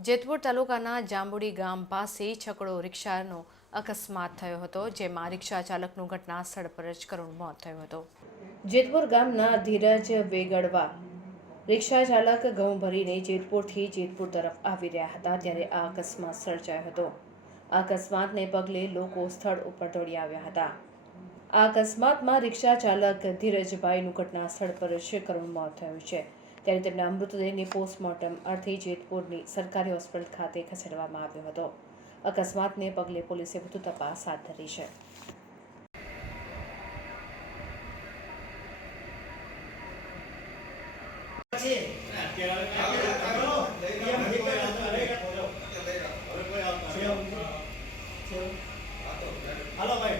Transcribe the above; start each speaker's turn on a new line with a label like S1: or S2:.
S1: જેતપુર તાલુકાના જાંબુડી ગામ પાસે છકડો રિક્ષાનો અકસ્માત થયો હતો, જેમાં રિક્ષા ચાલકનું ઘટના સ્થળ પર જ કરુણ મોત થયું હતું. જેતપુર ગામના ધીરજ વેગડવા રિક્ષા ચાલક ઘઉં ભરીને જેતપુરથી જેતપુર તરફ આવી રહ્યા હતા, ત્યારે આ અકસ્માત સર્જાયો હતો. અકસ્માતને પગલે લોકો સ્થળ ઉપર દોડી આવ્યા હતા. આ અકસ્માતમાં રિક્ષા ચાલક ધીરજભાઈનું ઘટના સ્થળ પર જ મોત થયું છે. ત્યારે તેમના મૃતદેહને પોસ્ટમોર્ટમ અર્થે જેતપુરની સરકારી હોસ્પિટલ ખાતે ખસેડવામાં આવ્યો હતો. અકસ્માતને પગલે પોલીસે વધુ તપાસ હાથ ધરી છે.
S2: હાલો ભાઈ.